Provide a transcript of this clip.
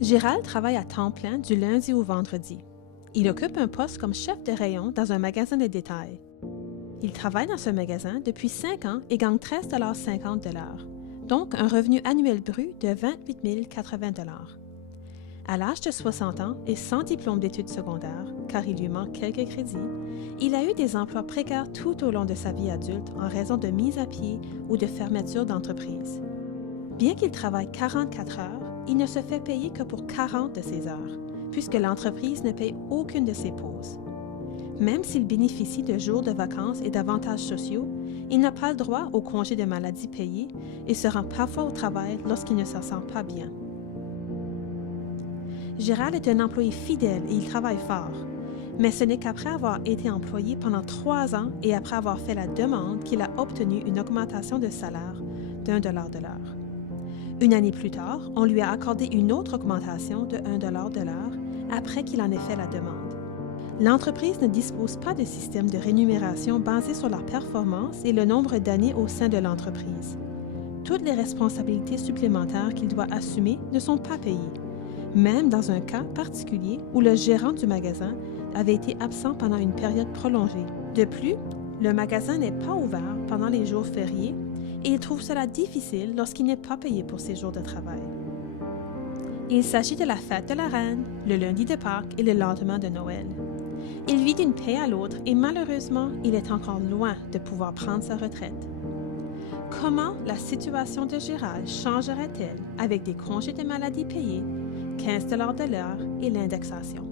Gérald travaille à temps plein du lundi au vendredi. Il occupe un poste comme chef de rayon dans un magasin de détail. Il travaille dans ce magasin depuis 5 ans et gagne 13,50 $, donc un revenu annuel brut de 28 080 $. À l'âge de 60 ans et sans diplôme d'études secondaires, car il lui manque quelques crédits, il a eu des emplois précaires tout au long de sa vie adulte en raison de mise à pied ou de fermeture d'entreprise. Bien qu'il travaille 44 heures, il ne se fait payer que pour 40 de ses heures, puisque l'entreprise ne paye aucune de ses pauses. Même s'il bénéficie de jours de vacances et d'avantages sociaux, il n'a pas le droit au congé de maladie payé et se rend parfois au travail lorsqu'il ne se sent pas bien. Gérald est un employé fidèle et il travaille fort, mais ce n'est qu'après avoir été employé pendant 3 ans et après avoir fait la demande qu'il a obtenu une augmentation de salaire d'1 $ de l'heure. Une année plus tard, on lui a accordé une autre augmentation de 1 $ de l'heure après qu'il en ait fait la demande. L'entreprise ne dispose pas de système de rémunération basé sur la performance et le nombre d'années au sein de l'entreprise. Toutes les responsabilités supplémentaires qu'il doit assumer ne sont pas payées, même dans un cas particulier où le gérant du magasin avait été absent pendant une période prolongée. De plus, le magasin n'est pas ouvert pendant les jours fériés et il trouve cela difficile lorsqu'il n'est pas payé pour ses jours de travail. Il s'agit de la fête de la Reine, le lundi de Pâques et le lendemain de Noël. Il vit d'une paie à l'autre et malheureusement, il est encore loin de pouvoir prendre sa retraite. Comment la situation de Gérald changerait-elle avec des congés de maladie payés, 15 $ de l'heure et l'indexation?